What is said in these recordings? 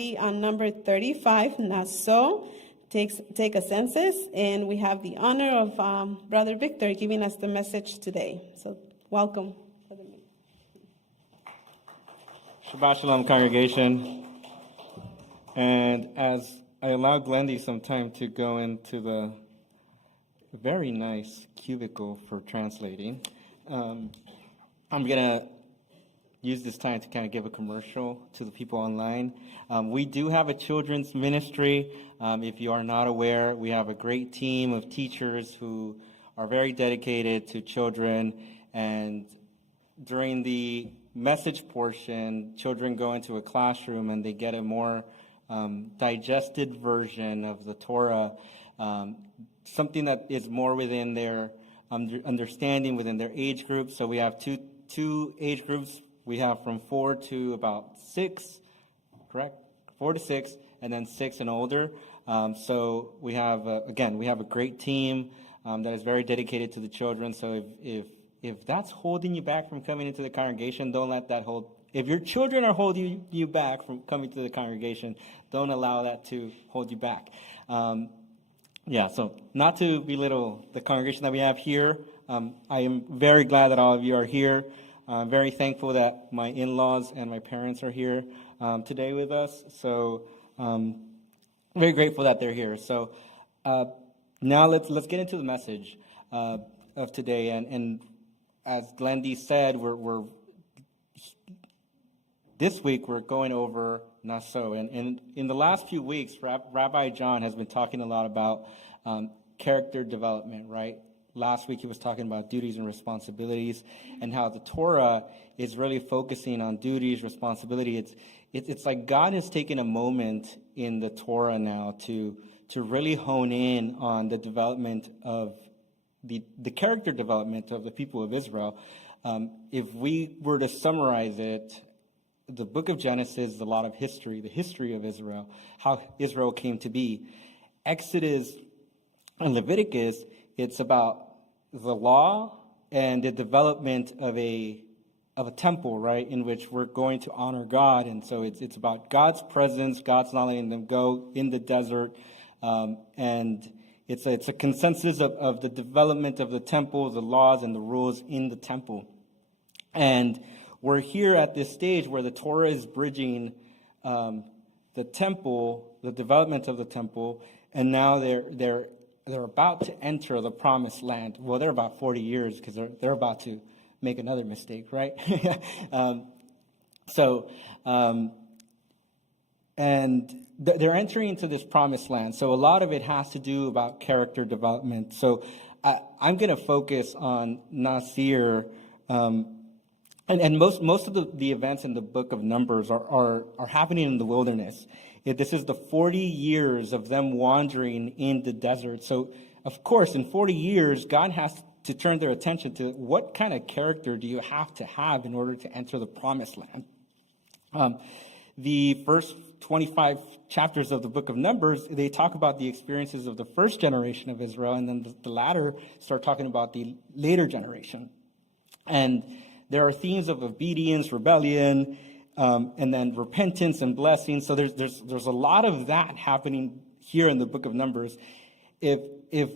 On number 35, Nasso, take a census, and we have the honor of Brother Victor giving us the message today. So, welcome. Shabbat Shalom, congregation. And as I allow Glendy some time to go into the very nice cubicle for translating, I'm going to use this time to kind of give a commercial to the people online. We do have a children's ministry. If you are not aware, we have a great team of teachers who are very dedicated to children. And during the message portion, children go into a classroom and they get a more digested version of the Torah, something that is more within their understanding, within their age group. So we have two age groups. We have from 4 to about 6, correct? 4 to 6, and then 6 and older. So we have, we have a great team that is very dedicated to the children. So if that's holding you back from coming into the congregation, don't let that hold. If your children are holding you back from coming to the congregation, don't allow that to hold you back. So not to belittle the congregation that we have here. I am very glad that all of you are here. I'm very thankful that my in-laws and my parents are here today with us. So very grateful that they're here. So now let's get into the message of today. And as Glendy said, we're this week we're going over Nasso. And in the last few weeks, Rabbi John has been talking a lot about character development, right? Last week he was talking about duties and responsibilities and how the Torah is really focusing on duties, responsibility. It's like God has taken a moment in the Torah now to really hone in on the development of the character development of the people of Israel. If we were to summarize it, the book of Genesis is a lot of history, the history of Israel, how Israel came to be. Exodus and Leviticus, it's about the law and the development of a temple, right, in which we're going to honor God. And so it's about God's presence, God's not letting them go in the desert. And it's a consensus of the development of the temple, the laws and the rules in the temple. And we're here at this stage where the Torah is bridging the temple, the development of the temple, and now they're about to enter the promised land. Well, they're about 40 years because they're about to make another mistake, right? And they're entering into this promised land. So a lot of it has to do about character development. So I'm going to focus on Nazir. And most of the events in the book of Numbers are happening in the wilderness. This is the 40 years of them wandering in the desert. So, of course, in 40 years, God has to turn their attention to what kind of character do you have to have in order to enter the promised land. The first 25 chapters of the book of Numbers, they talk about the experiences of the first generation of Israel, and then the latter start talking about the later generation. And there are themes of obedience, rebellion, and then repentance and blessing. So there's a lot of that happening here in the book of Numbers. If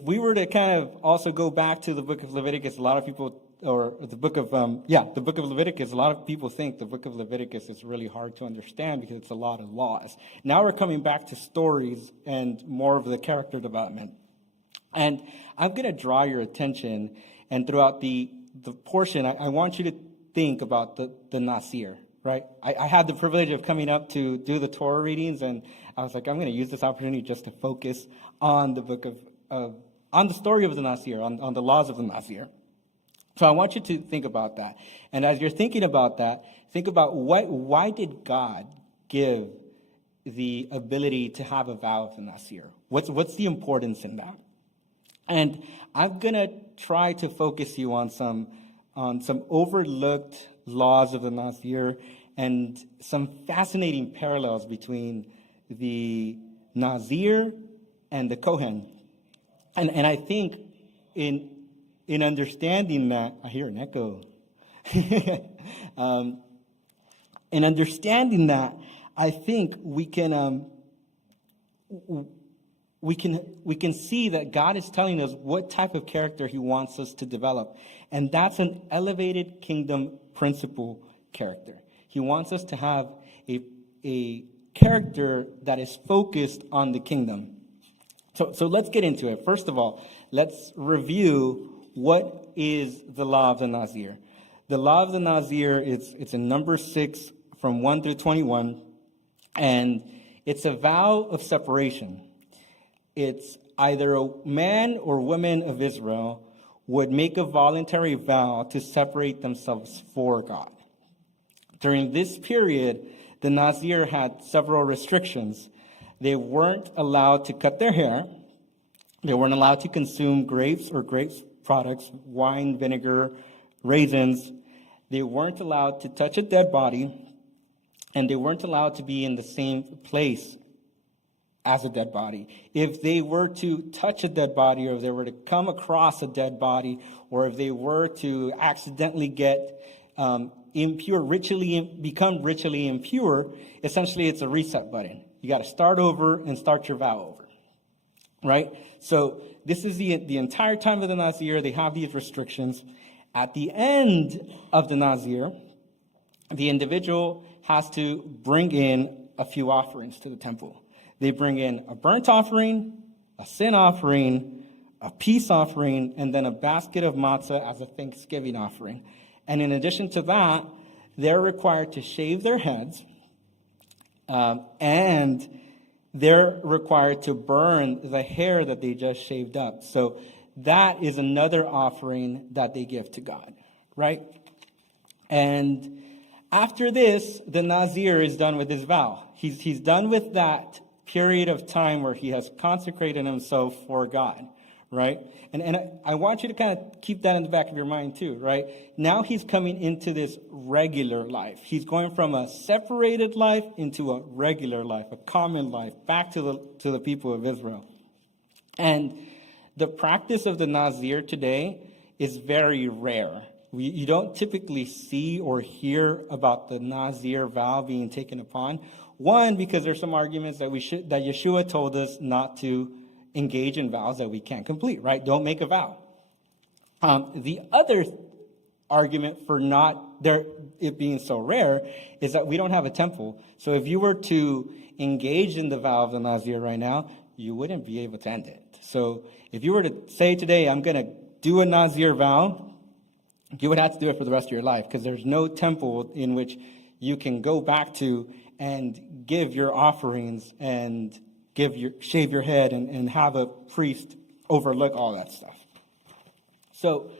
we were to kind of also go back to the book of Leviticus, a lot of people, or the book of Leviticus, a lot of people think the book of Leviticus is really hard to understand because it's a lot of laws. Now we're coming back to stories and more of the character development. And I'm going to draw your attention, and throughout the portion, I want you to think about the Nazir, right? I had the privilege of coming up to do the Torah readings, and I was like, I'm going to use this opportunity just to focus on the book on the story of the Nazir, on the laws of the Nazir. So I want you to think about that. And as you're thinking about that, think about why did God give the ability to have a vow of the Nazir? What's the importance in that? And I'm going to try to focus you on some overlooked laws of the Nazir and some fascinating parallels between the Nazir and the Cohen. And I think in understanding that, I hear an echo. In understanding that, I think we can see that God is telling us what type of character he wants us to develop. And that's an elevated kingdom principle character. He wants us to have a character that is focused on the kingdom. So let's get into it. First of all, let's review what is the law of the Nazir. The law of the Nazir, it's in number 6 from 1 through 21, and it's a vow of separation. It's either a man or woman of Israel would make a voluntary vow to separate themselves for God. During this period, the Nazir had several restrictions. They weren't allowed to cut their hair. They weren't allowed to consume grapes or grapes products, wine, vinegar, raisins. They weren't allowed to touch a dead body, and they weren't allowed to be in the same place as a dead body. If they were to touch a dead body, or if they were to come across a dead body, or if they were to accidentally get impure, become ritually impure, essentially it's a reset button. You got to start over and start your vow over, right? So this is the entire time of the Nazir. They have these restrictions. At the end of the Nazir, the individual has to bring in a few offerings to the temple. They bring in a burnt offering, a sin offering, a peace offering, and then a basket of matzah as a thanksgiving offering. And in addition to that, they're required to shave their heads, and they're required to burn the hair that they just shaved up. So that is another offering that they give to God, right? And after this, the Nazir is done with his vow. He's done with that period of time where he has consecrated himself for God, right? And I want you to kind of keep that in the back of your mind too, right? Now he's coming into this regular life. He's going from a separated life into a regular life, a common life, back to the people of Israel. And the practice of the Nazir today is very rare. You don't typically see or hear about the Nazir vow being taken upon. One, because there's some arguments that Yeshua told us not to engage in vows that we can't complete, right? Don't make a vow. The other argument for it being so rare is that we don't have a temple. So if you were to engage in the vow of the Nazir right now, you wouldn't be able to end it. So if you were to say today, I'm going to do a Nazir vow, you would have to do it for the rest of your life, because there's no temple in which you can go back to and give your offerings and shave your head and have a priest overlook all that stuff. So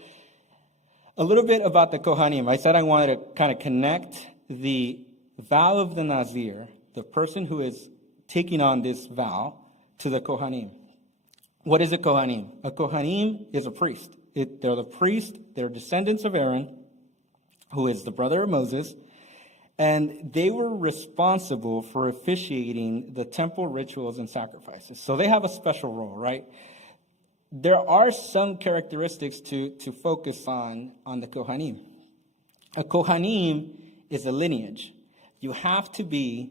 a little bit about the Kohanim. I said I wanted to kind of connect the vow of the Nazir, the person who is taking on this vow, to the Kohanim. What is a Kohanim? A Kohanim is a priest. They're the priest, they're descendants of Aaron, who is the brother of Moses, and they were responsible for officiating the temple rituals and sacrifices. So they have a special role, right? There are some characteristics to focus on the Kohanim. A Kohanim is a lineage. You have to be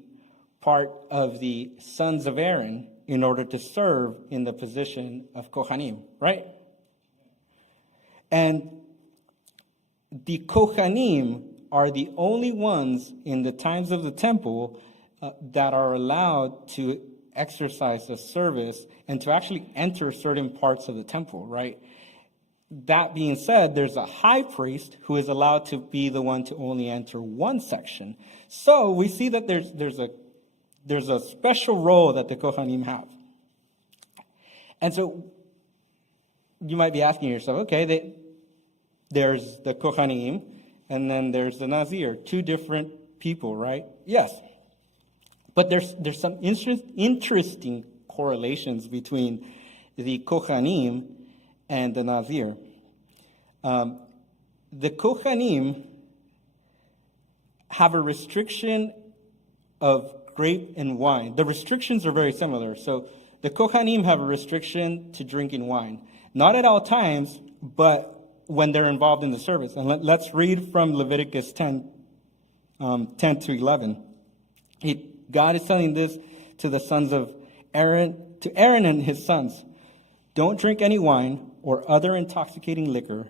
part of the sons of Aaron in order to serve in the position of Kohanim, right? And the Kohanim are the only ones in the times of the temple that are allowed to exercise the service and to actually enter certain parts of the temple, right? That being said, there's a high priest who is allowed to be the one to only enter one section. So we see that there's a special role that the Kohanim have. And so you might be asking yourself, okay, there's the Kohanim, and then there's the Nazir, two different people, right? Yes. But there's some interesting correlations between the Kohanim and the Nazir. The Kohanim have a restriction of grape and wine. The restrictions are very similar. So the Kohanim have a restriction to drinking wine. Not at all times, but when they're involved in the service. And let's read from Leviticus 10 to 11. God is telling this to the sons of Aaron, to Aaron and his sons. Don't drink any wine or other intoxicating liquor,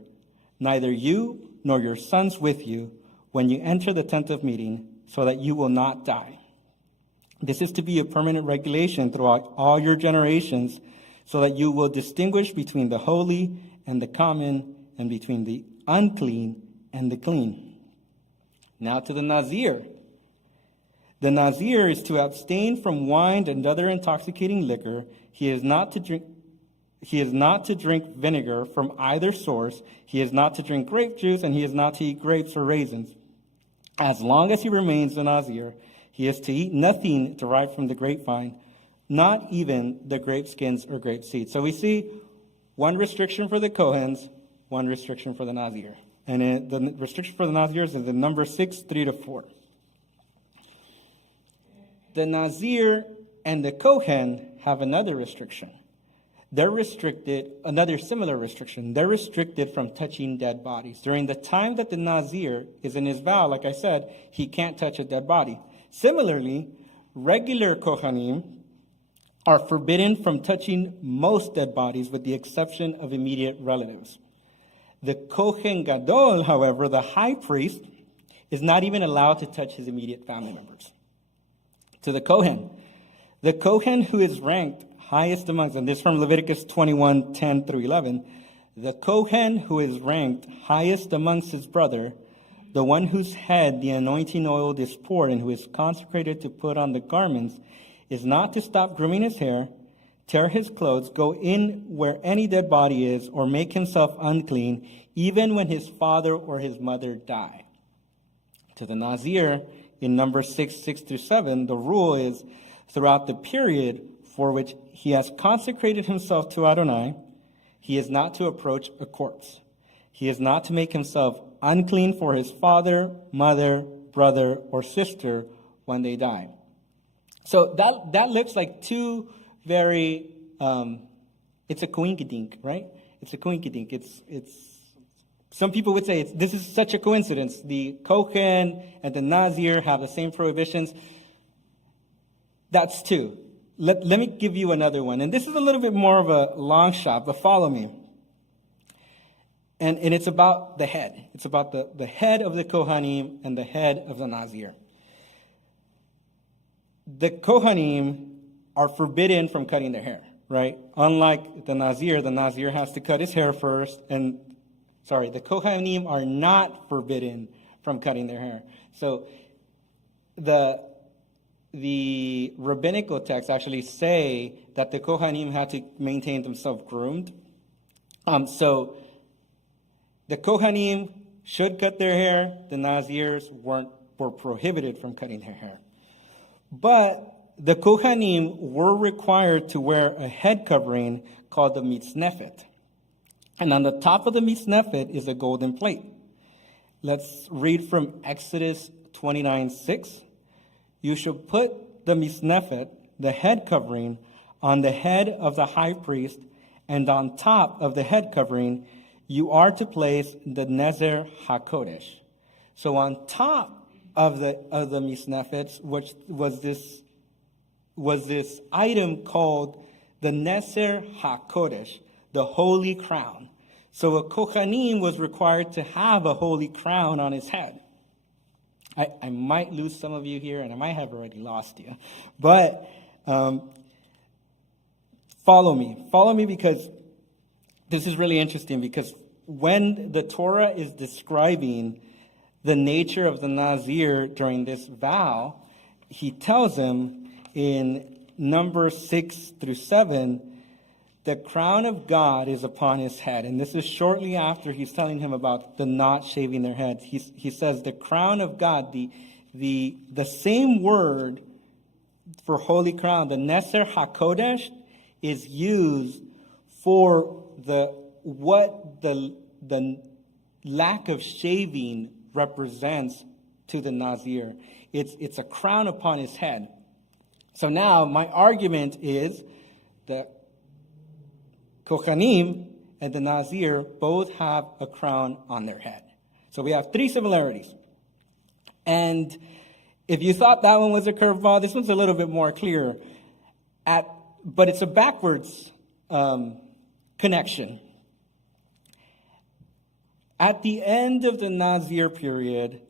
neither you nor your sons with you, when you enter the tent of meeting, so that you will not die. This is to be a permanent regulation throughout all your generations, so that you will distinguish between the holy and the common, and between the unclean and the clean. Now to the Nazir. The Nazir is to abstain from wine and other intoxicating liquor. He is not to drink vinegar from either source. He is not to drink grape juice, and he is not to eat grapes or raisins. As long as he remains the Nazir, he is to eat nothing derived from the grapevine, not even the grape skins or grape seeds. So we see one restriction for the Cohens, one restriction for the Nazir. And the restriction for the Nazir is in number 6, 3-4. The Nazir and the Cohen have another restriction. They're restricted, another similar restriction. They're restricted from touching dead bodies. During the time that the Nazir is in his vow, like I said, he can't touch a dead body. Similarly, regular Kohanim are forbidden from touching most dead bodies with the exception of immediate relatives. The Kohen Gadol, however, the high priest, is not even allowed to touch his immediate family members. To the Cohen who is ranked highest amongst them, this is from Leviticus 21, 10-11, the Cohen who is ranked highest amongst his brother, the one whose head the anointing oil is poured and who is consecrated to put on the garments, is not to stop grooming his hair, tear his clothes, go in where any dead body is, or make himself unclean, even when his father or his mother die. To the Nazir, in number 6, 6-7, the rule is throughout the period for which he has consecrated himself to Adonai, he is not to approach a corpse. He is not to make himself unclean for his father, mother, brother, or sister when they die. So that looks like two very, it's a coinkydink, right? It's a coinkydink. It's some people would say this is such a coincidence. The Cohen and the Nazir have the same prohibitions. That's two. Let me give you another one. And this is a little bit more of a long shot, but follow me. And it's about the head. It's about the head of the Kohanim and the head of the Nazir. The Kohanim are forbidden from cutting their hair, right? Unlike the Nazir has to cut his hair first. The Kohanim are not forbidden from cutting their hair. So the rabbinical texts actually say that the Kohanim had to maintain themselves groomed. So the Kohanim should cut their hair. The Nazirs were prohibited from cutting their hair. But the Kohanim were required to wear a head covering called the mitznefet. And on the top of the mitznefet is a golden plate. Let's read from Exodus 29:6. You shall put the mitznefet, the head covering, on the head of the high priest, and on top of the head covering, you are to place the Nezer HaKodesh. So on top of the mitznefet, which was this item called the Nezer HaKodesh, the holy crown. So a Kohanim was required to have a holy crown on his head. I might lose some of you here, and I might have already lost you. But follow me because this is really interesting, because when the Torah is describing the nature of the Nazir during this vow, he tells him in Numbers 6-7, the crown of God is upon his head. And this is shortly after he's telling him about the not shaving their heads. He says the crown of God, the same word for holy crown, the Nezer HaKodesh, is used for the lack of shaving represents to the Nazir. It's a crown upon his head. So now my argument is that Kohanim and the Nazir both have a crown on their head. So we have three similarities. And If you thought that one was a curveball, this one's a little bit more clear. But it's a backwards connection. At the end of the Nazir period,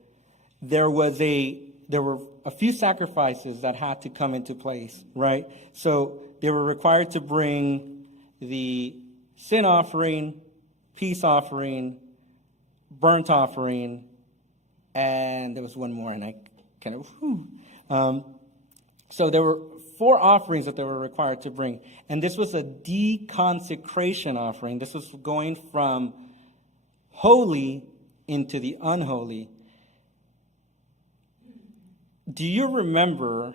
there were a few sacrifices that had to come into place, right? So they were required to bring the sin offering, peace offering, burnt offering, and there was one more, and I kind of, so there were 4 offerings that they were required to bring. And this was a deconsecration offering. This was going from holy into the unholy. Do you remember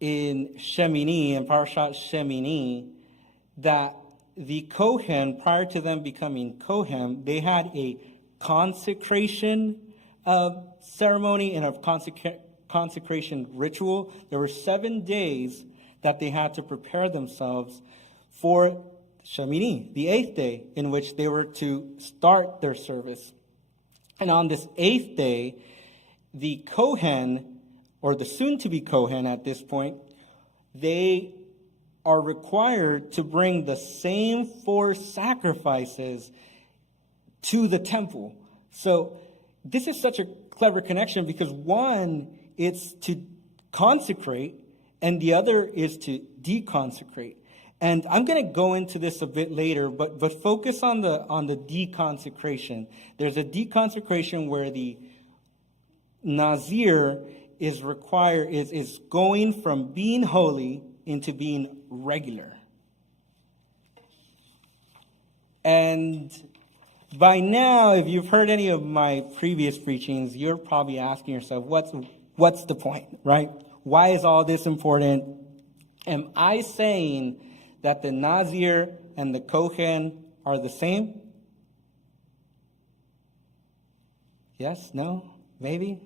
in Shemini, in Parashah Shemini, that the Cohen, prior to them becoming Cohen, they had a consecration ceremony and a consecration ritual? There were 7 days that they had to prepare themselves for Shemini, the 8th day, in which they were to start their service. And on this 8th day, the Cohen, or the soon-to-be Cohen at this point, they are required to bring the same 4 sacrifices to the temple. So this is such a clever connection because one, it's to consecrate, and the other is to deconsecrate. And I'm going to go into this a bit later, but focus on the deconsecration. There's a deconsecration where the Nazir is going from being holy into being regular. And by now, if you've heard any of my previous preachings, you're probably asking yourself, what's the point, right? Why is all this important? Am I saying that the Nazir and the Cohen are the same? Yes? No? Maybe?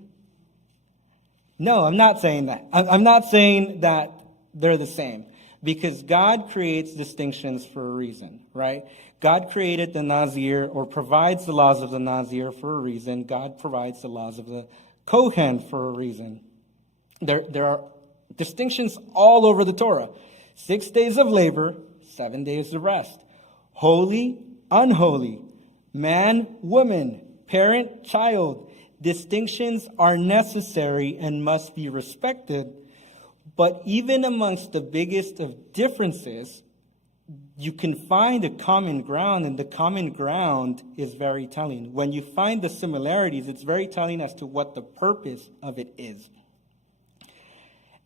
No, I'm not saying that. I'm not saying that they're the same, because God creates distinctions for a reason, right? God created the Nazir, or provides the laws of the Nazir for a reason. God provides the laws of the Cohen for a reason. There are distinctions all over the Torah. 6 days of labor, 7 days of rest. Holy, unholy. Man, woman, parent, child. Distinctions are necessary and must be respected. But even amongst the biggest of differences, you can find a common ground, and the common ground is very telling. When you find the similarities, it's very telling as to what the purpose of it is.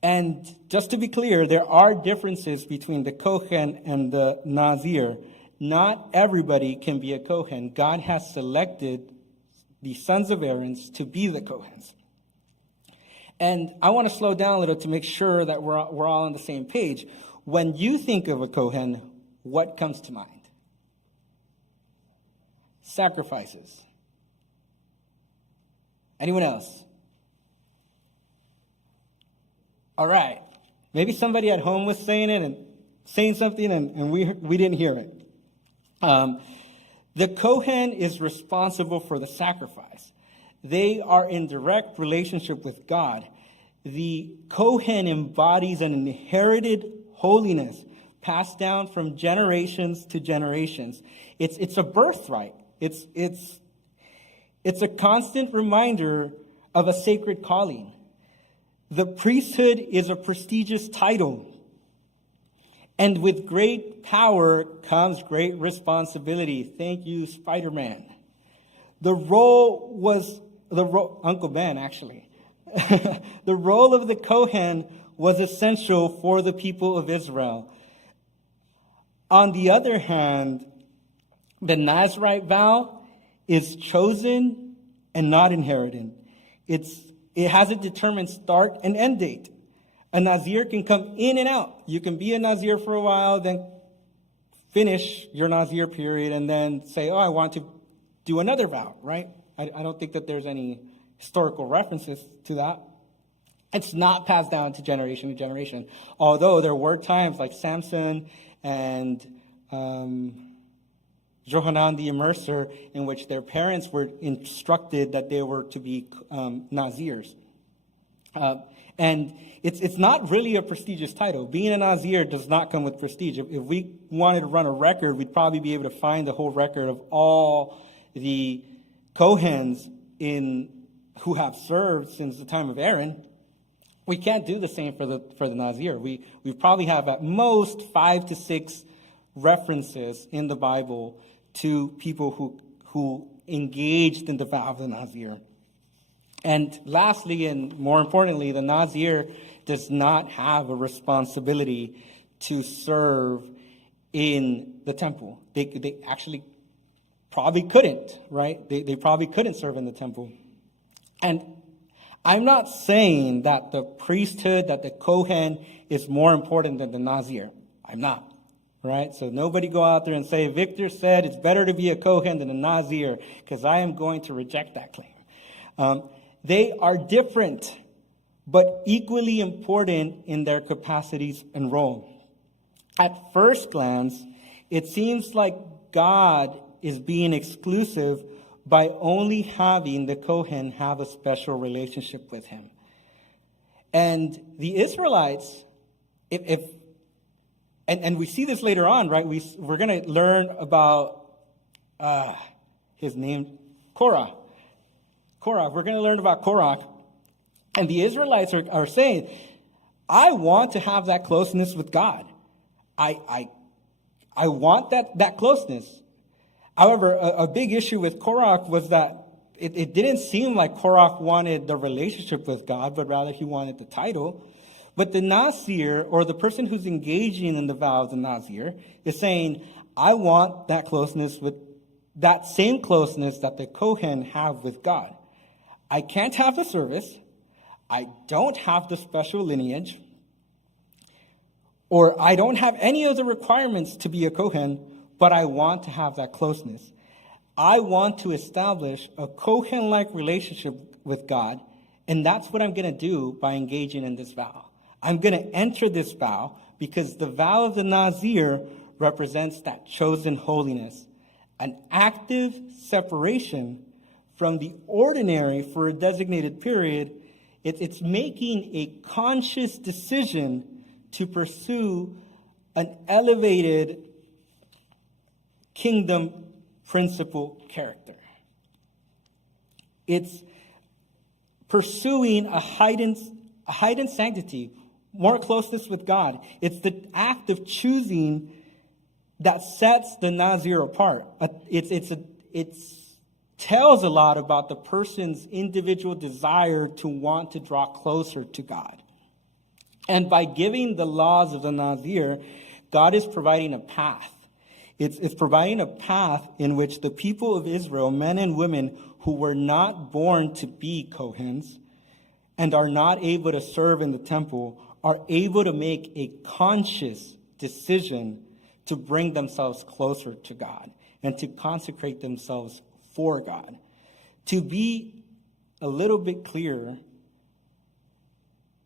And just to be clear, there are differences between the Cohen and the Nazir. Not everybody can be a Cohen. God has selected the sons of Aaron to be the Cohens. And I want to slow down a little to make sure that we're all on the same page. When you think of a Cohen, what comes to mind? Sacrifices. Anyone else? All right. Maybe somebody at home was saying it and saying something, and we didn't hear it. The Cohen is responsible for the sacrifice. They are in direct relationship with God. The Cohen embodies an inherited holiness passed down from generations to generations. It's a birthright. It's a constant reminder of a sacred calling. The priesthood is a prestigious title. And with great power comes great responsibility. Thank you, Spider-Man. Uncle Ben, actually. The role of the Cohen was essential for the people of Israel. On the other hand, the Nazarite vow is chosen and not inherited. It has a determined start and end date. A Nazir can come in and out. You can be a Nazir for a while, then finish your Nazir period, and then say, I want to do another vow, right? I don't think that there's any historical references to that. It's not passed down to generation, although there were times like Samson and Johanan the Immerser, in which their parents were instructed that they were to be Nazirs. And it's not really a prestigious title. Being a Nazir does not come with prestige. If we wanted to run a record, we'd probably be able to find the whole record of all the Cohens who have served since the time of Aaron. We can't do the same for the Nazir. We probably have at most 5 to 6 references in the Bible to people who engaged in the vow of the Nazir. And lastly, and more importantly, the Nazir does not have a responsibility to serve in the temple. They actually probably couldn't, right? They probably couldn't serve in the temple. And I'm not saying that the priesthood, that the Cohen is more important than the Nazir. I'm not, right? So nobody go out there and say, Victor said it's better to be a Cohen than a Nazir, because I am going to reject that claim. They are different, but equally important in their capacities and role. At first glance, it seems like God is being exclusive by only having the Cohen have a special relationship with him. And the Israelites, and we see this later on, right? We're going to learn about his name, Korah. We're going to learn about Korah. And the Israelites are saying, I want to have that closeness with God. I want that closeness. However, a big issue with Korah was that it didn't seem like Korah wanted the relationship with God, but rather he wanted the title. But the Nazir, or the person who's engaging in the vow of the Nazir, is saying, I want that closeness, with that same closeness that the Cohen have with God. I can't have the service. I don't have the special lineage. Or I don't have any of the requirements to be a Cohen, but I want to have that closeness. I want to establish a Cohen-like relationship with God, and that's what I'm going to do by engaging in this vow. I'm going to enter this vow because the vow of the Nazir represents that chosen holiness, an active separation from the ordinary for a designated period. It's making a conscious decision to pursue an elevated kingdom principle character. It's pursuing a heightened sanctity, more closeness with God. It's the act of choosing that sets the Nazir apart. It tells a lot about the person's individual desire to want to draw closer to God. And by giving the laws of the Nazir, God is providing a path. It's providing a path in which the people of Israel, men and women who were not born to be Kohens and are not able to serve in the temple, are able to make a conscious decision to bring themselves closer to God and to consecrate themselves for God. To be a little bit clearer,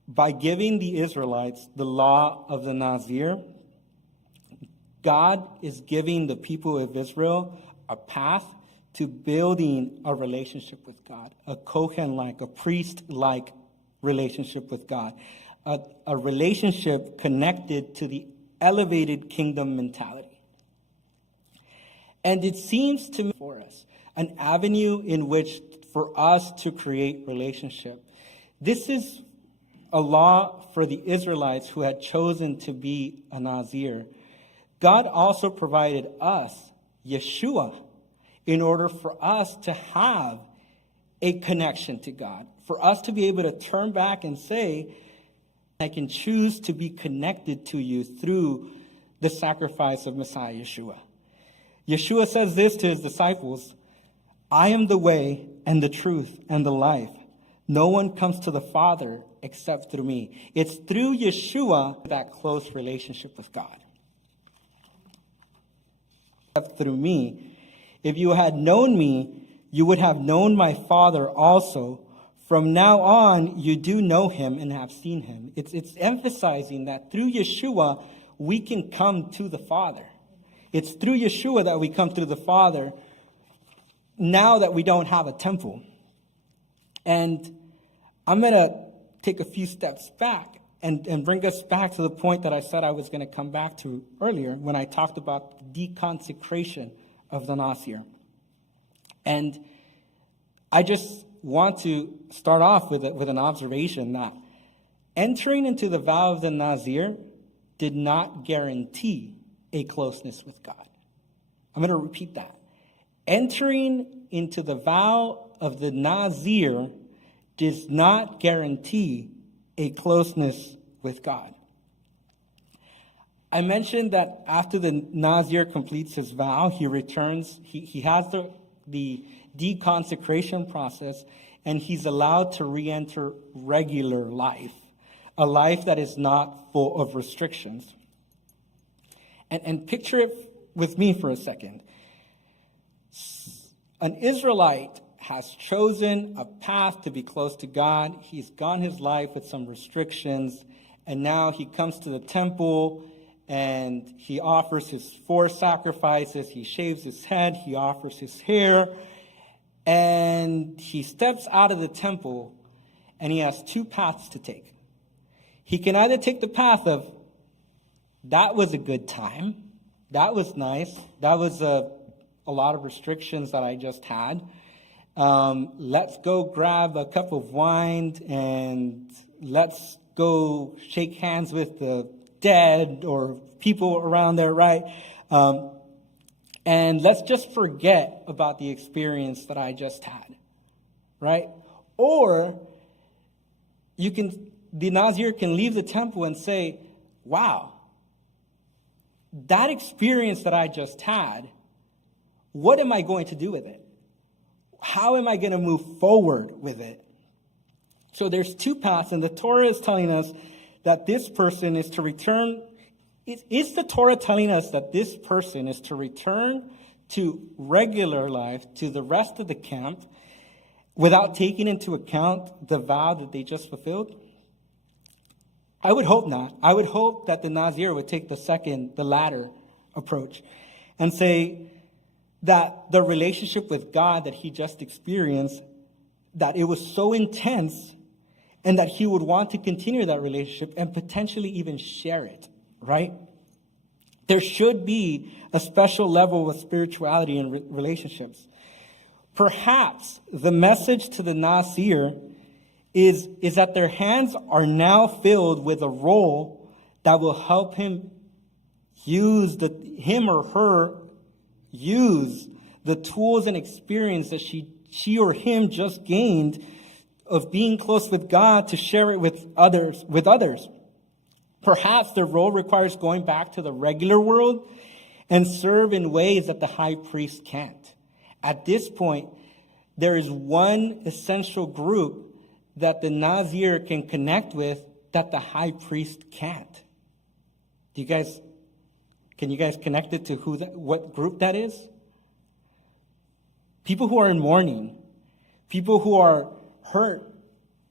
by giving the Israelites the law of the Nazir, God is giving the people of Israel a path to building a relationship with God, a Cohen-like, a priest-like relationship with God, a relationship connected to the elevated kingdom mentality. And it seems to me for us an avenue in which for us to create relationship. This is a law for the Israelites who had chosen to be a Nazir. God also provided us Yeshua in order for us to have a connection to God, for us to be able to turn back and say, I can choose to be connected to you through the sacrifice of Messiah Yeshua. Yeshua says this to his disciples, I am the way and the truth and the life. No one comes to the Father except through me. It's through Yeshua that close relationship with God. Through me. If you had known me, you would have known my Father also. From now on, you do know him and have seen him. It's emphasizing that through Yeshua, we can come to the Father. It's through Yeshua that we come to the Father now that we don't have a temple. And I'm going to take a few steps back and bring us back to the point that I said I was going to come back to earlier when I talked about the deconsecration of the Nazir. And I just want to start off with an observation that entering into the vow of the Nazir did not guarantee a closeness with God. I'm going to repeat that. Entering into the vow of the Nazir does not guarantee a closeness with God. I mentioned that after the Nazir completes his vow, he returns, he has the deconsecration process, and he's allowed to re-enter regular life, a life that is not full of restrictions. And picture it with me for a second. An Israelite has chosen a path to be close to God. He's gone his life with some restrictions, and now he comes to the temple and he offers his 4 sacrifices. He shaves his head, he offers his hair, and he steps out of the temple, and he has 2 paths to take. He can either take the path of, that was a good time, that was nice, that was a lot of restrictions that I just had. Let's go grab a cup of wine and let's go shake hands with the dead or people around there, right? And let's just forget about the experience that I just had, right? Or the Nazir can leave the temple and say, wow, that experience that I just had, what am I going to do with it? How am I going to move forward with it? So there's 2 paths, and the Torah is telling us that this person is to return. Is the Torah telling us that this person is to return to regular life, to the rest of the camp, without taking into account the vow that they just fulfilled? I would hope not. I would hope that the Nazir would take the latter approach and say that the relationship with God that he just experienced, that it was so intense and that he would want to continue that relationship and potentially even share it, right? There should be a special level of spirituality in relationships. Perhaps the message to the Nazir is that their hands are now filled with a role that will help him use the tools and experience that she or him just gained of being close with God to share it with others. Perhaps their role requires going back to the regular world and serve in ways that the high priest can't. At this point, there is one essential group that the Nazir can connect with that the high priest can't. Can you guys connect it to what group that is? People who are in mourning, people who are hurt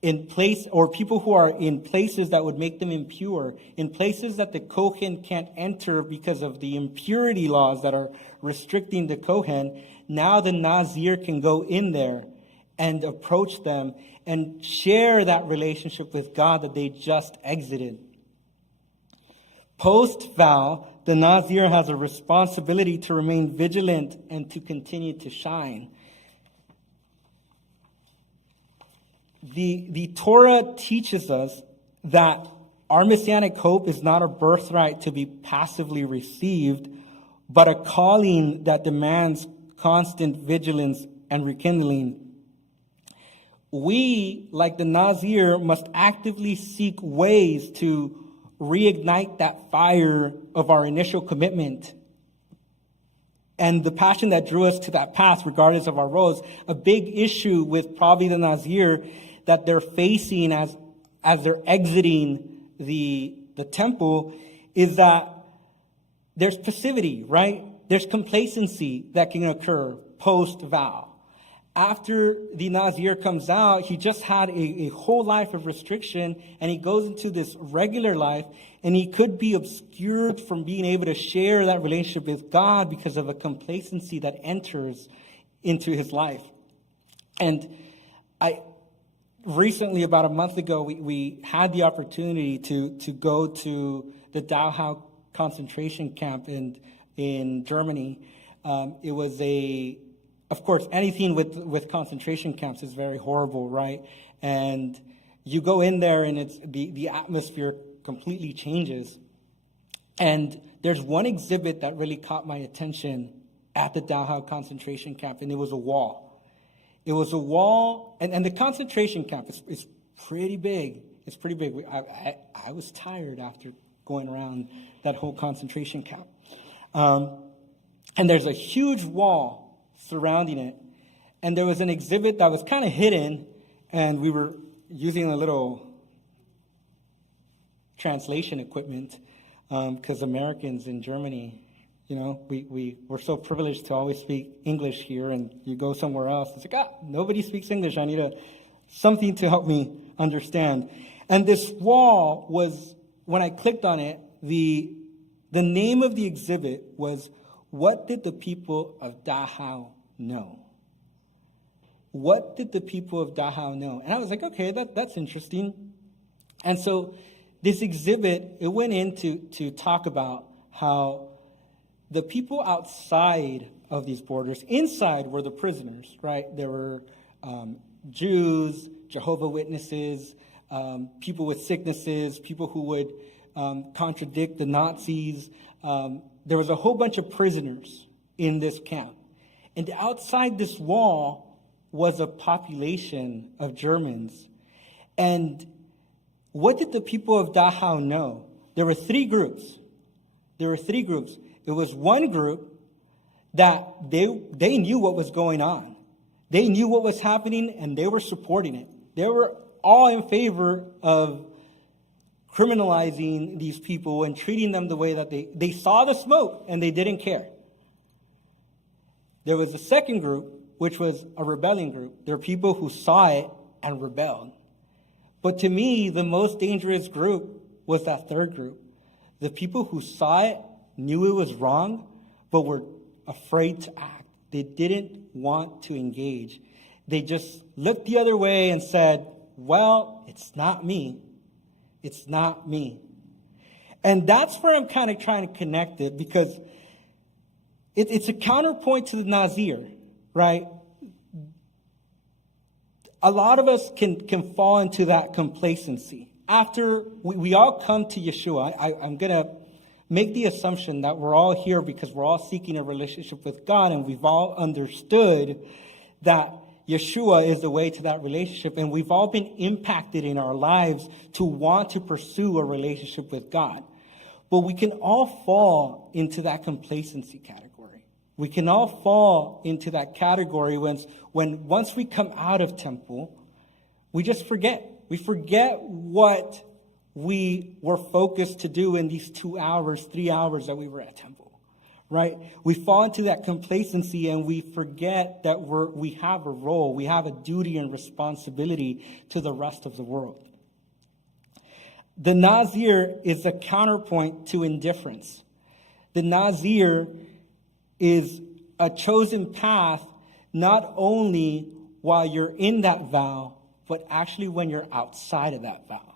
people who are in places that would make them impure, in places that the Cohen can't enter because of the impurity laws that are restricting the Cohen. Now the Nazir can go in there and approach them and share that relationship with God that they just exited. Post-vow, the Nazir has a responsibility to remain vigilant and to continue to shine. The Torah teaches us that our Messianic hope is not a birthright to be passively received, but a calling that demands constant vigilance and rekindling. We, like the Nazir, must actively seek ways to reignite that fire of our initial commitment and the passion that drew us to that path, regardless of our roles. A big issue with probably the Nazir that they're facing as they're exiting the temple is that there's passivity, right? There's complacency that can occur post-vow. After the Nazir comes out, he just had a whole life of restriction, and he goes into this regular life, and he could be obscured from being able to share that relationship with God because of a complacency that enters into his life. And recently, about a month ago, we had the opportunity to go to the Dachau concentration camp in Germany. It was of course, anything with concentration camps is very horrible, right? And you go in there and it's the atmosphere completely changes. And there's one exhibit that really caught my attention at the Dachau concentration camp, and it was a wall. It was a wall, and the concentration camp is pretty big. It's pretty big. I was tired after going around that whole concentration camp. And there's a huge wall surrounding it. And there was an exhibit that was kind of hidden, and we were using a little translation equipment because Americans in Germany, we're so privileged to always speak English here, and you go somewhere else, it's like, nobody speaks English. I need something to help me understand. And this wall was, when I clicked on it, the name of the exhibit was, "What did the people of Dachau know?" What did the people of Dachau know? And I was like, okay, that's interesting. And so this exhibit, it went in to talk about how the people outside of these borders, inside were the prisoners, right? There were Jews, Jehovah's Witnesses, people with sicknesses, people who would contradict the Nazis. There was a whole bunch of prisoners in this camp. And outside this wall was a population of Germans. And what did the people of Dachau know? There were three groups. It was one group that they knew what was going on. They knew what was happening, and they were supporting it. They were all in favor of criminalizing these people and treating them the way that they saw the smoke, and they didn't care. There was a second group, which was a rebellion group. There were people who saw it and rebelled. But to me, the most dangerous group was that third group. The people who saw it knew it was wrong, but were afraid to act. They didn't want to engage. They just looked the other way and said, well, it's not me. It's not me. And that's where I'm kind of trying to connect it, because it's a counterpoint to the Nazir, right? A lot of us can fall into that complacency. After we all come to Yeshua, I'm going to make the assumption that we're all here because we're all seeking a relationship with God, and we've all understood that Yeshua is the way to that relationship, and we've all been impacted in our lives to want to pursue a relationship with God. But we can all fall into that complacency category. We can all fall into that category when once we come out of temple, we just forget. We forget what we were focused to do in these 2 hours, 3 hours that we were at temple, right? We fall into that complacency, and we forget that we have a role, we have a duty and responsibility to the rest of the world. The Nazir is a counterpoint to indifference. The Nazir is a chosen path not only while you're in that vow, but actually when you're outside of that vow.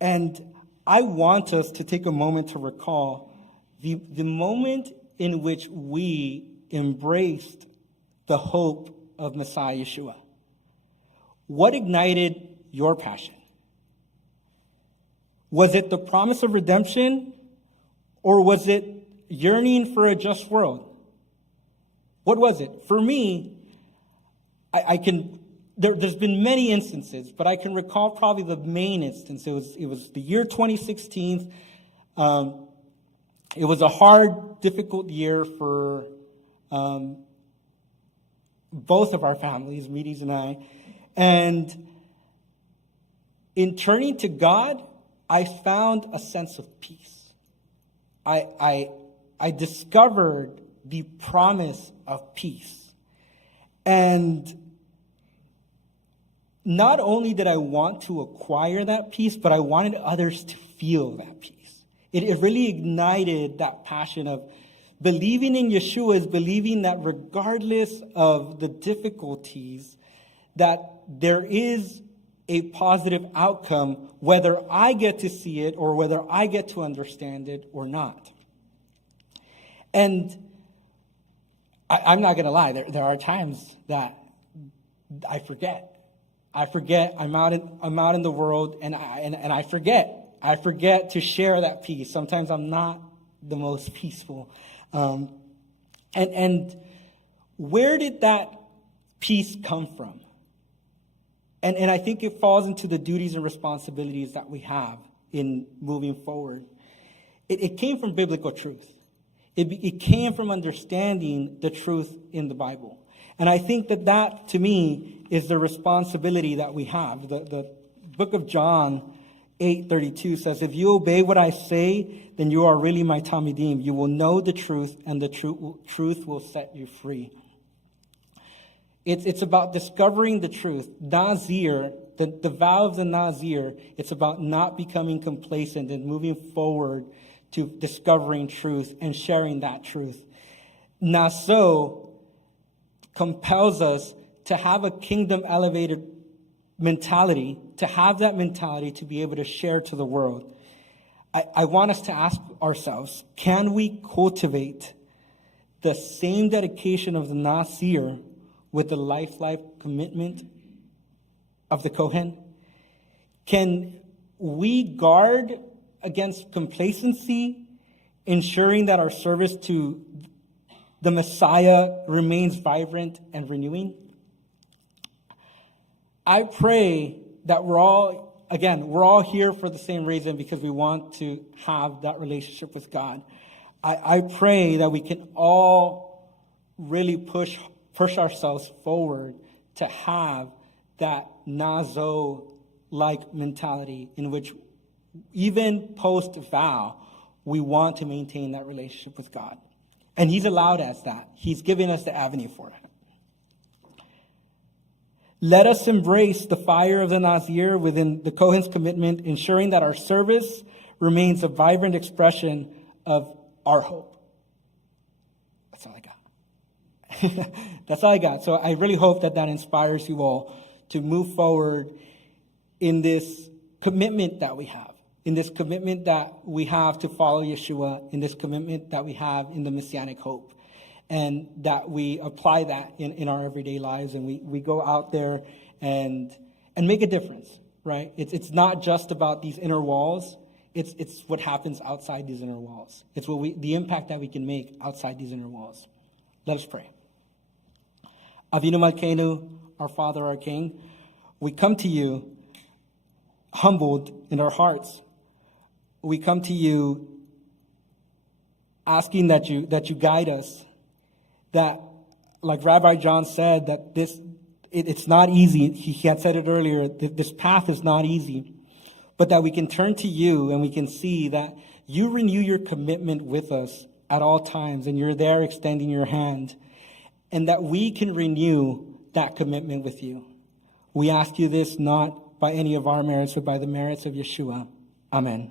And I want us to take a moment to recall the moment in which we embraced the hope of Messiah Yeshua. What ignited your passion? Was it the promise of redemption, or was it yearning for a just world? What was it? For me, there's been many instances, but I can recall probably the main instance. It was the year 2016. It was a hard, difficult year for both of our families, Medes and I. And in turning to God, I found a sense of peace. I discovered the promise of peace. And not only did I want to acquire that peace, but I wanted others to feel that peace. It really ignited that passion of believing in Yeshua, is believing that regardless of the difficulties, that there is a positive outcome, whether I get to see it or whether I get to understand it or not. And I'm not going to lie, there are times that I forget. I'm out in the world, and I forget. I forget to share that peace. Sometimes I'm not the most peaceful. And where did that peace come from? And I think it falls into the duties and responsibilities that we have in moving forward. It came from biblical truth. It came from understanding the truth in the Bible. And I think that, to me, is the responsibility that we have. The book of John 8:32 says, if you obey what I say, then you are really my Talmidim. You will know the truth, and the truth will set you free. It's about discovering the truth. Nazir, the vow of the Nazir, it's about not becoming complacent and moving forward to discovering truth and sharing that truth. Nasso compels us to have a kingdom-elevated mentality, to have that mentality to be able to share to the world. I want us to ask ourselves, can we cultivate the same dedication of the Nazir with the life commitment of the Cohen? Can we guard against complacency, ensuring that our service to the Messiah remains vibrant and renewing? I pray that we're all here for the same reason, because we want to have that relationship with God. I pray that we can all really push ourselves forward to have that Nazo-like mentality in which even post-vow, we want to maintain that relationship with God. And He's allowed us that. He's given us the avenue for it. Let us embrace the fire of the Nazir within the Cohen's commitment, ensuring that our service remains a vibrant expression of our hope. That's all I got. That's all I got. So I really hope that inspires you all to move forward in this commitment that we have, in this commitment that we have to follow Yeshua, in this commitment that we have in the Messianic hope, and that we apply that in our everyday lives, and we go out there and make a difference, right? It's not just about these inner walls. It's what happens outside these inner walls. It's the impact that we can make outside these inner walls. Let us pray. Avinu Malkeinu, our Father, our King, we come to you humbled in our hearts. We come to you asking that you guide us, that, like Rabbi John said, that it's not easy. He had said it earlier, this path is not easy, but that we can turn to you and we can see that you renew your commitment with us at all times, and you're there extending your hand, and that we can renew that commitment with you. We ask you this not by any of our merits, but by the merits of Yeshua. Amen.